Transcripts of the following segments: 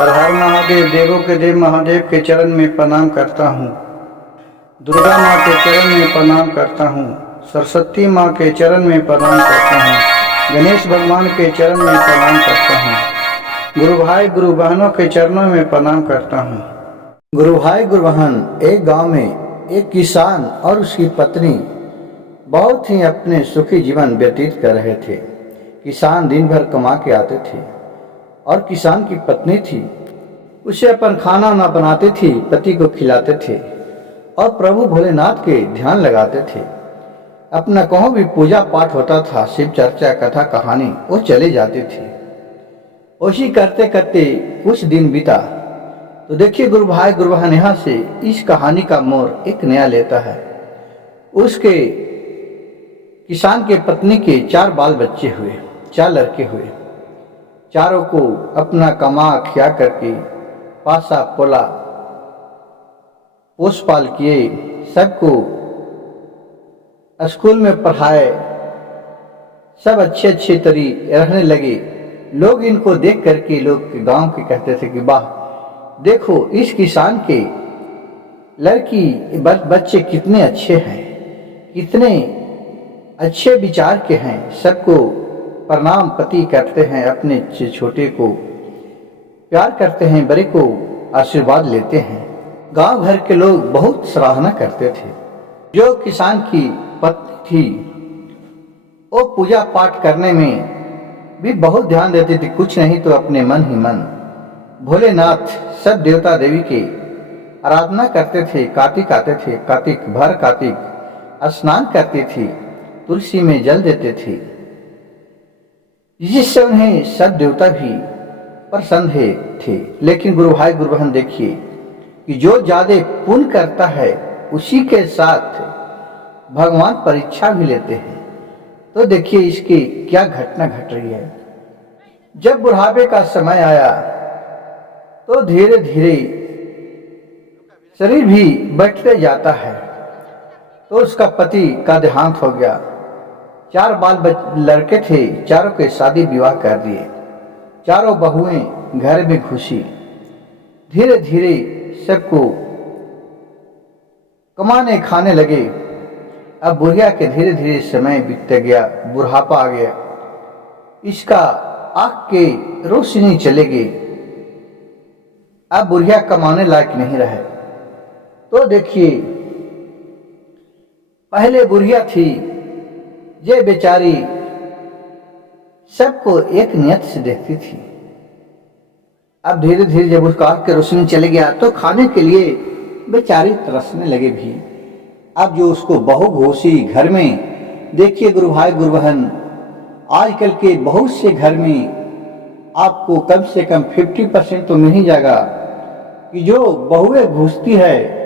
हर हर महादेव, देवों के देव महादेव के चरण में प्रणाम करता हूँ। दुर्गा माँ के चरण में प्रणाम करता हूँ। सरस्वती माँ के चरण में प्रणाम करता हूँ। गणेश भगवान के चरण में प्रणाम करता हूँ। गुरु भाई गुरु बहनों के चरणों में प्रणाम करता हूँ। गुरु भाई गुरु बहन, एक गांव में एक किसान और उसकी पत्नी बहुत ही अपने सुखी जीवन व्यतीत कर रहे थे। किसान दिन भर कमा के आते थे और किसान की पत्नी थी, उसे अपन खाना ना बनाते थी, पति को खिलाते थे और प्रभु भोलेनाथ के ध्यान लगाते थे। अपना कहीं भी पूजा पाठ होता था, शिव चर्चा कथा कहानी, वो चले जाते थे। उसी करते करते कुछ दिन बीता तो देखिए गुरु भाई गुरु बहन, यहाँ से इस कहानी का मोड़ एक नया लेता है। उसके किसान के पत्नी के 4 बाल बच्चे हुए, 4 लड़के हुए। चारों को अपना कमा खिया करके पासा पोला पोस पाल किए, सबको स्कूल में पढ़ाए, सब अच्छे अच्छे तरी रहने लगे। लोग इनको देख करके लोग गांव के कहते थे कि वाह देखो इस किसान के लड़की बच्चे कितने अच्छे हैं, कितने अच्छे विचार के हैं। सबको प्रणाम पति करते हैं, अपने छोटे को प्यार करते हैं, बड़े को आशीर्वाद लेते हैं। गांव भर के लोग बहुत सराहना करते थे। जो किसान की पत्नी थी वो पूजा पाठ करने में भी बहुत ध्यान देती थी, कुछ नहीं तो अपने मन ही मन भोलेनाथ सब देवता देवी की आराधना करते थे। कार्तिक आते थे, कार्तिक भर कार्तिक स्नान करती थी, तुलसी में जल देते थे, जिससे उन्हें सब देवता भी प्रसन्न थे। लेकिन गुरु भाई गुरु बहन देखिए कि जो ज्यादा पुण्य करता है उसी के साथ भगवान परीक्षा भी लेते हैं। तो देखिए इसकी क्या घटना घट रही है। जब बुढ़ापे का समय आया तो धीरे धीरे शरीर भी बैठते जाता है। तो उसका पति का देहांत हो गया। 4 बाल लड़के थे, चारों के शादी विवाह कर दिए। चारों बहुएं घर में घुसी। धीरे धीरे सबको कमाने खाने लगे। अब बुढ़िया के धीरे धीरे समय बीतते गया, बुढ़ापा आ गया, इसका आंख के रोशनी चले गई। अब बुढ़िया कमाने लायक नहीं रहे। तो देखिए पहले बुढ़िया थी, ये बेचारी सबको एक नियत से देखती थी। अब धीरे धीरे जब उसका आंख के रोशनी चले गया तो खाने के लिए बेचारी तरसने लगे भी। अब जो उसको बहू घोषी घर में, देखिए गुरु भाई गुरु बहन, आजकल के बहुत से घर में आपको कम से कम 50% तो मिल ही जाएगा कि जो बहुएं घुसती है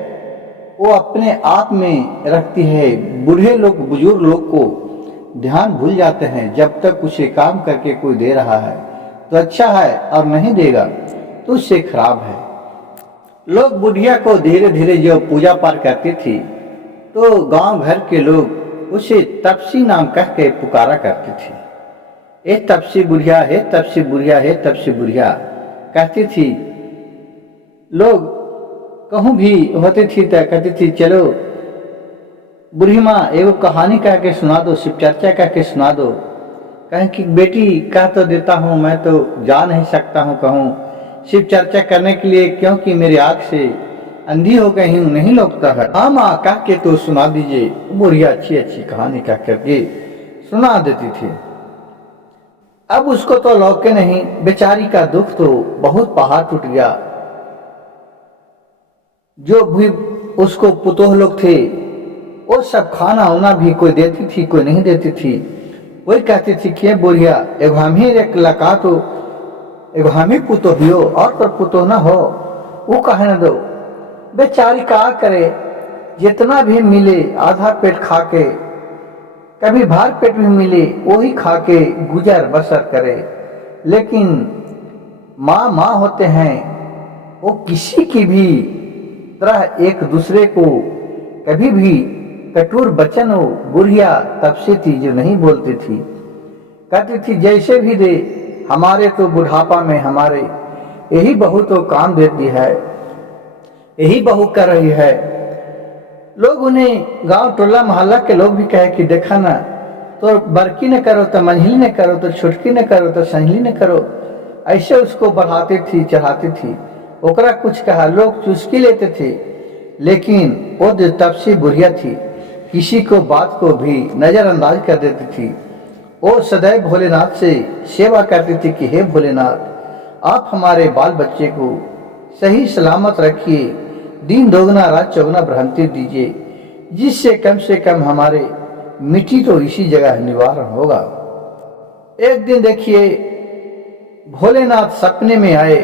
वो अपने आप में रखती है। बूढ़े लोग बुजुर्ग लोग को ध्यान भूल जाते हैं। जब तक उसे काम करके कोई दे रहा है तो अच्छा है, और नहीं देगा तो उससे खराब है। लोग बुढ़िया को धीरे धीरे जो पूजा पाठ करती थी तो गांव भर के लोग उसे तपसी नाम कह के पुकारा करते थे। ए तपसी बुढ़िया है, तपसी बुढ़िया है, तपसी बुढ़िया कहती थी। लोग कहूँ भी होती थी तो कहती थी चलो बुढ़ी माँ एगो कहानी कह के सुना दो, शिव चर्चा कह के सुना दो। कहें कि बेटी कह तो देता हूँ, मैं तो जा नहीं सकता हूँ कहूँ शिव चर्चा करने के लिए, क्योंकि मेरी आँख से अंधी हो गई हूँ, नहीं लौटता है। हाँ माँ कह के तो सुना दीजिए। बुढ़िया अच्छी अच्छी कहानी कह करके सुना देती थी। अब उसको तो लौके नहीं, बेचारी का दुख तो बहुत पहाड़ टूट गया। जो भी उसको पुतोह लोग थे वो सब खाना उना भी कोई देती थी, कोई नहीं देती थी। वही कहती थी कि बुढ़िया एगो हम ही एक लका तो एगो हम ही पुतोह हो, और तो पुतोह ना हो, वो कहे न दो। बेचारी का करे, जितना भी मिले आधा पेट खा के, कभी भर पेट भी मिले वही खा के गुजर बसर करे। लेकिन माँ माँ होते हैं, वो किसी की भी तरह एक दूसरे को कभी भी कठोर वचन हो। बुढ़िया तब से थी जो नहीं बोलती थी, कहती थी जैसे भी दे, हमारे तो बुढ़ापा में हमारे यही बहू तो काम देती है, यही बहू कर रही है। लोग उन्हें गांव टोला मोहल्ला के लोग भी कहे कि देखा ना, तो बड़की न करो तो मंझली न करो, तो छुटकी न करो तो संझली न करो। ऐसे उसको बढ़ाती थी, चढ़ाती थी। ओकरा कुछ कहा लोग चुस्की लेते थे, लेकिन वो जो तपसी बुढ़िया थी, किसी को बात को भी नजरअंदाज कर देती थी। वो सदैव भोलेनाथ से सेवा करती थी कि हे भोलेनाथ, आप हमारे बाल बच्चे को सही सलामत रखिए, दिन दोगुना रात चौगुना भ्रांति दीजिए, जिससे कम से कम हमारे मिट्टी तो इसी जगह निवारण होगा। एक दिन देखिए भोलेनाथ सपने में आए,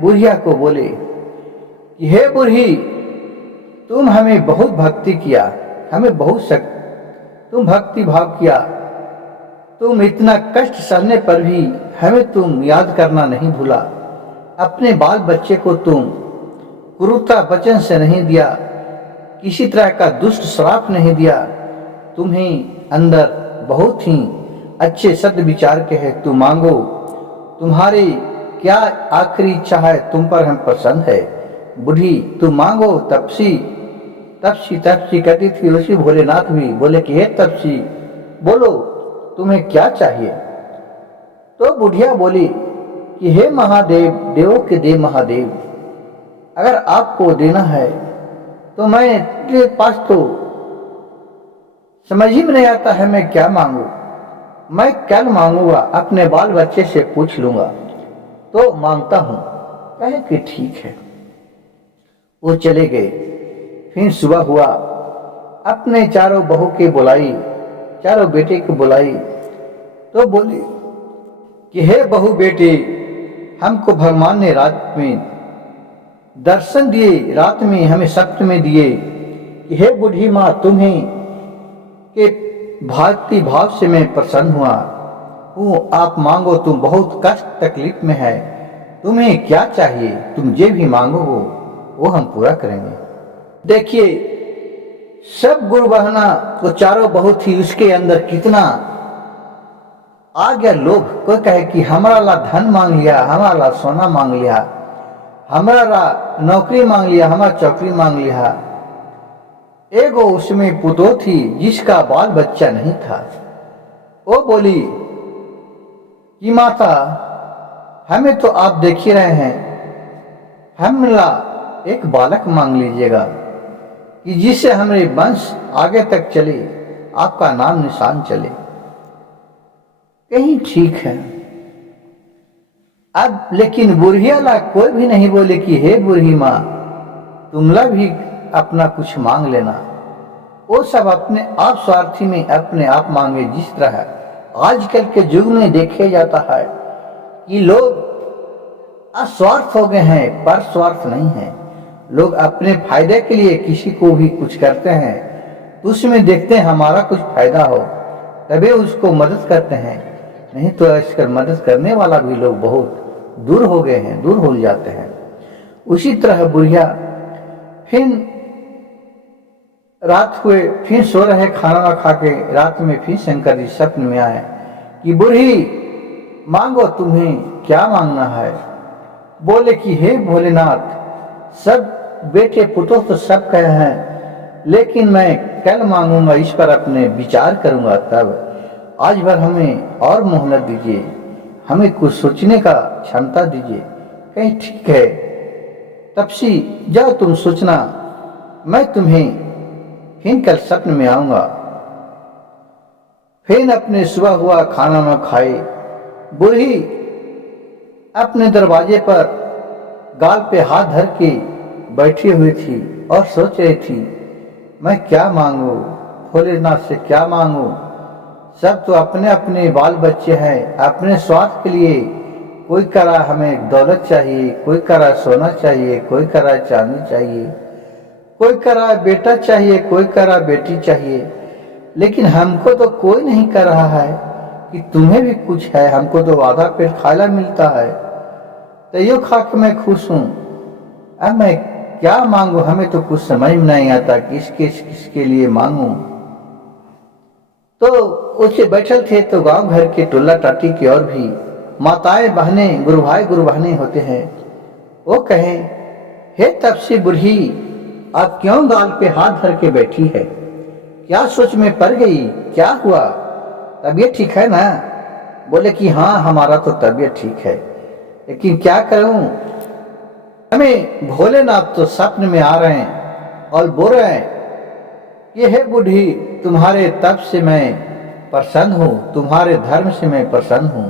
बुढ़िया को बोले कि हे बूढ़ी, तुम हमें बहुत भक्ति किया, हमें बहुत तुम भक्ति भाव किया, तुम इतना कष्ट सहने पर भी हमें तुम याद करना नहीं भूला। अपने बाल बच्चे को तुम क्रूरता वचन से नहीं दिया, किसी तरह का दुष्ट श्राप नहीं दिया। तुम्हें अंदर बहुत ही अच्छे सद विचार के है, तुम मांगो, तुम्हारी क्या आखिरी इच्छा है, तुम पर हम पसंद है। बूढ़ी तुम मांगो। तपसी तपसी तपसी कहती थी। उसी भोलेनाथ भी बोले कि हे तपसी, बोलो तुम्हें क्या चाहिए। तो बुढ़िया बोली कि हे महादेव, देवों के देव महादेव, अगर आपको देना है तो मेरे पास तो समझ ही में नहीं आता है मैं क्या मांगू। मैं कल मांगूंगा, अपने बाल बच्चे से पूछ लूंगा तो मांगता हूं। कहे कि ठीक है। वो चले गए। फिर सुबह हुआ, अपने चारों बहू के बुलाई, चारों बेटे को बुलाई तो बोली कि हे बहू बेटे, हमको भगवान ने रात में दर्शन दिए, रात में हमें सत्य में दिए कि हे बूढ़ी माँ, तुम्हें के भक्ति भाव से मैं प्रसन्न हुआ हूँ। आप मांगो, तुम बहुत कष्ट तकलीफ में है, तुम्हें क्या चाहिए, तुम जो भी मांगो वो हम पूरा करेंगे। देखिए सब गुरु बहना वो चारों बहू थी, उसके अंदर कितना आ गया लोभ। कोई कहे कि हमारा ला धन मांग लिया, हमारा ला सोना मांग लिया, हमारा ला नौकरी मांग लिया, हमारा चौकरी मांग लिया। एगो उसमें पुतो थी जिसका बाल बच्चा नहीं था। वो बोली कि माता, हमें तो आप देख ही रहे हैं, हमला एक बालक मांग लीजिएगा कि जिससे हमारे वंश आगे तक चले, आपका नाम निशान चले। कहीं ठीक है। अब लेकिन बुढ़िया ला कोई भी नहीं बोले कि हे बूढ़ी माँ, तुमला भी अपना कुछ मांग लेना। वो सब अपने आप स्वार्थी में अपने आप मांगे। जिस तरह आजकल के युग में देखे जाता है कि लोग अस्वार्थ हो गए हैं, पर स्वार्थ नहीं है। लोग अपने फायदे के लिए किसी को भी कुछ करते हैं तो उसमें देखते हैं हमारा कुछ फायदा हो तभी उसको मदद करते हैं, नहीं तो आजकल मदद करने वाला भी लोग बहुत दूर हो गए हैं, दूर हो जाते हैं। उसी तरह बुढ़िया फिर रात हुए, फिर सो रहे, खाना खा के रात में फिर शंकर जी सपन में आए कि बूढ़ी मांगो, तुम्हें क्या मांगना है। बोले कि हे भोलेनाथ, सब बेटे पुतों तो सब कहे हैं, लेकिन मैं कल मांगूंगा, इस पर अपने विचार करूंगा, तब आज भर हमें और मोहलत दीजिए, हमें कुछ सोचने का क्षमता दीजिए। कहीं ठीक है तपसी, जाओ तुम सोचना, मैं तुम्हें फिर कल सपन में आऊंगा। फिर अपने सुबह हुआ, खाना न खाए, बूढ़ी अपने दरवाजे पर गाल पे हाथ धर के बैठी हुई थी और सोच रही थी मैं क्या मांगू, भोलेनाथ से क्या मांगू। सब तो अपने अपने बाल बच्चे हैं, अपने स्वार्थ के लिए। कोई करा हमें दौलत चाहिए, कोई करा सोना चाहिए, कोई करा चांदी चाहिए, कोई करा बेटा चाहिए, कोई करा बेटी चाहिए, लेकिन हमको तो कोई नहीं कर रहा है कि तुम्हें भी कुछ है। हमको तो आधा पेट खाला मिलता है, तो यो खा के मैं खुश हूँ। अब मैं क्या मांगू, हमें तो कुछ समझ में नहीं आता किसके लिए मांगू। तो उसे बैठल थे तो गांव घर के टोला टाटी की और भी माताएं बहनें, गुरु भाई गुरु बहनें होते हैं, वो कहे, हे तपसी बूढ़ी, आप क्यों गाल पे हाथ धर के बैठी है? क्या सोच में पड़ गई? क्या हुआ? तबीयत ठीक है ना? बोले कि हाँ, हमारा तो तबीयत ठीक है, लेकिन क्या करूं, हमें भोलेनाथ तो स्वप्न में आ रहे हैं और बोल रहे हैं कि हे बूढ़ी, तुम्हारे तप से मैं प्रसन्न हूं, तुम्हारे धर्म से मैं प्रसन्न हूं।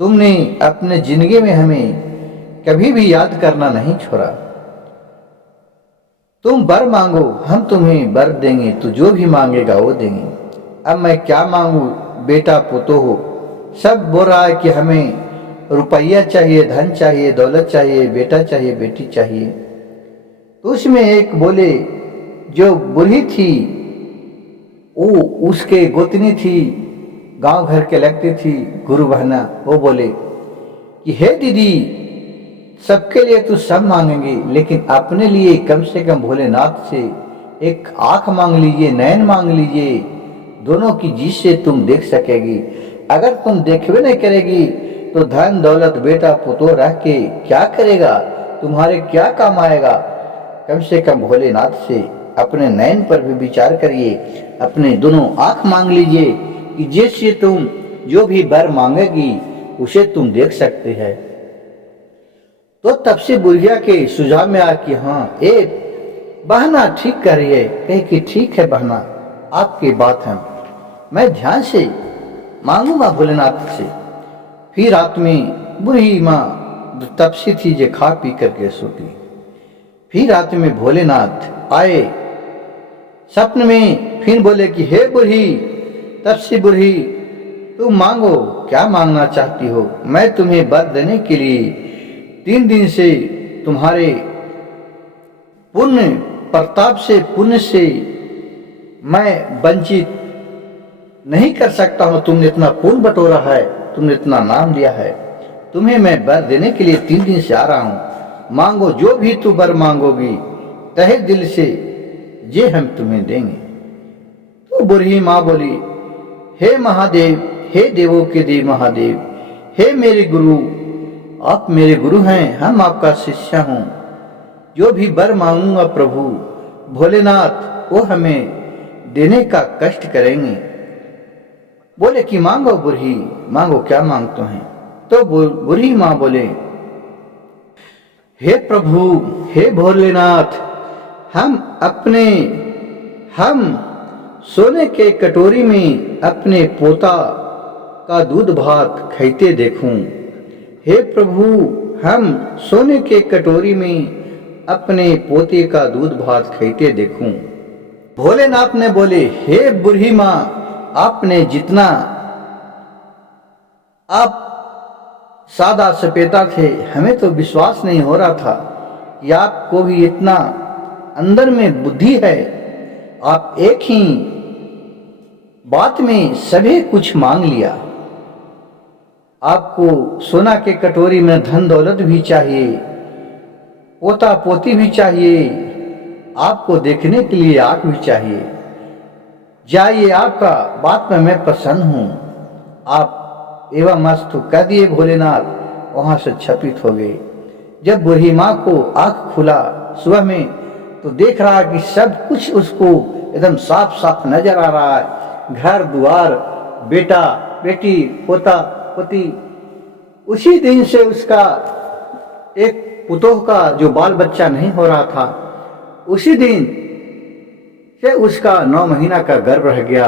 तुमने अपने जिंदगी में हमें कभी भी याद करना नहीं छोड़ा। तुम वर मांगो, हम तुम्हें वर देंगे, तो जो भी मांगेगा वो देंगे। अब मैं क्या मांगू? बेटा पुतो हो, सब बोल रहा है कि हमें रुपया चाहिए, धन चाहिए, दौलत चाहिए, बेटा चाहिए, बेटी चाहिए। तो उसमें एक बोले, जो बूढ़ी थी, वो उसके गोतनी थी, गांव घर के लगती थी, गुरु बहना, वो बोले कि हे दीदी, सबके लिए तो सब मांगेंगे, लेकिन अपने लिए कम से कम भोलेनाथ से एक आंख मांग लीजिए, नयन मांग लीजिए, दोनों की, जिससे तुम देख सकेगी। अगर तुम देखबे नहीं करेगी तो धन दौलत बेटा पुतो रह के क्या करेगा? तुम्हारे क्या काम आएगा? कम से कम भोलेनाथ से अपने नयन पर भी विचार करिए, अपने दोनों आंख मांग लीजिए कि जिससे तुम जो भी वर मांगेगी उसे तुम देख सकते हैं। तो तब से बुढ़िया के सुझाव में आया कि हाँ, ये बहना ठीक कर रही है। कहे कि ठीक है बहना, आपकी बात है, मैं ध्यान से मांगूंगा भोलेनाथ से। फिर रात में बूढ़ी माँ तपसी थी, जो खा पी करके सोती। फिर रात में भोलेनाथ आए स्वप्न में, फिर बोले कि हे बूढ़ी, तपसी बूढ़ी, तुम मांगो, क्या मांगना चाहती हो? मैं तुम्हें वर देने के लिए 3 दिन से तुम्हारे पुण्य प्रताप से, पुण्य से मैं वंचित नहीं कर सकता हूं। तुमने इतना पुण्य बटोरा है, तुमने इतना नाम लिया है, तुम्हें मैं वर देने के लिए 3 दिन से आ रहा हूं। मांगो, जो भी तू वर मांगोगी तहे दिल से, ये हम तुम्हें देंगे। तो बूढ़ी माँ बोली, हे महादेव, हे देवों के देव महादेव, हे मेरे गुरु, आप मेरे गुरु हैं, हम आपका शिष्य हूं। जो भी वर मांगूंगा प्रभु भोलेनाथ, वो हमें देने का कष्ट करेंगे। बोले कि मांगो बूढ़ी, मांगो, क्या मांगते हैं? तो बूढ़ी माँ बोले, हे प्रभु, हे भोलेनाथ, हम सोने के कटोरी में अपने पोता का दूध भात खाते देखूं। हे प्रभु, हम सोने के कटोरी में अपने पोते का दूध भात खाते देखूं। भोलेनाथ ने बोले, हे बूढ़ी माँ, आपने जितना आप सादा सपेता थे, हमें तो विश्वास नहीं हो रहा था कि आपको भी इतना अंदर में बुद्धि है। आप एक ही बात में सभी कुछ मांग लिया। आपको सोना के कटोरी में धन दौलत भी चाहिए, पोता पोती भी चाहिए, आपको देखने के लिए आंख भी चाहिए। जाइए, आपका बात में मैं प्रसन्न हूं। आप एवं मस्त कह दिए भोलेनाथ, वहां से छपित हो गए। जब बूढ़ी माँ को आंख खुला सुबह में, तो देख रहा कि सब कुछ उसको एकदम साफ साफ नजर आ रहा है। घर द्वार, बेटा बेटी, पोता पोती। उसी दिन से उसका एक पुतोह का जो बाल बच्चा नहीं हो रहा था, उसी दिन से उसका 9 महीना का गर्भ रह गया,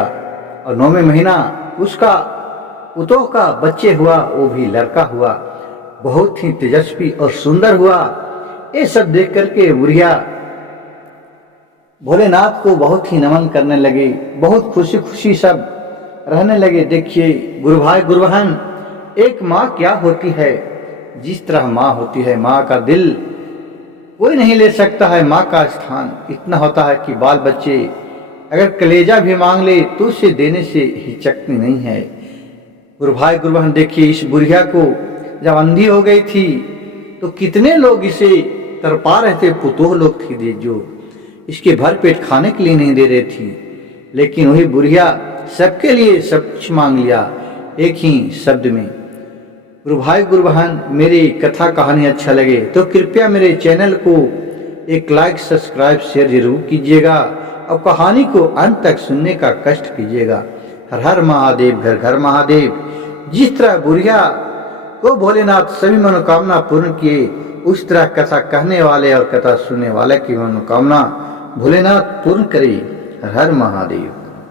और 9वें महीना उसका पुतोह का बच्चे हुआ, वो भी लड़का हुआ, बहुत ही तेजस्वी और सुंदर हुआ। ये सब देख करके बुढ़िया भोलेनाथ को बहुत ही नमन करने लगे, बहुत खुशी खुशी सब रहने लगे। देखिए गुरु भाई गुरु बहन, एक माँ क्या होती है, जिस तरह माँ होती है, माँ का दिल कोई नहीं ले सकता है। माँ का स्थान इतना होता है कि बाल बच्चे अगर कलेजा भी मांग ले तो उसे देने से हिचकती नहीं है। गुरु भाई गुरु बहन, देखिए इस बुढ़िया को जब अंधी हो गई थी तो कितने लोग इसे तरपा रहे थे, पुतोह लोग थी जो इसके भर पेट खाने के लिए नहीं दे रहे थी, लेकिन वही बुढ़िया सबके लिए सब कुछ मांग लिया एक ही शब्द में। गुरु भाई गुरु बहन मेरी कथा कहानी अच्छा लगे तो कृपया मेरे चैनल को एक लाइक सब्सक्राइब शेयर जरूर कीजिएगा और कहानी को अंत तक सुनने का कष्ट कीजिएगा। हर हर महादेव, घर घर महादेव। जिस तरह बुढ़िया को भोलेनाथ सभी मनोकामना पूर्ण किए, उस तरह कथा कहने वाले और कथा सुनने वाले की मनोकामना भोलेनाथ पूर्ण करे। हर हर महादेव।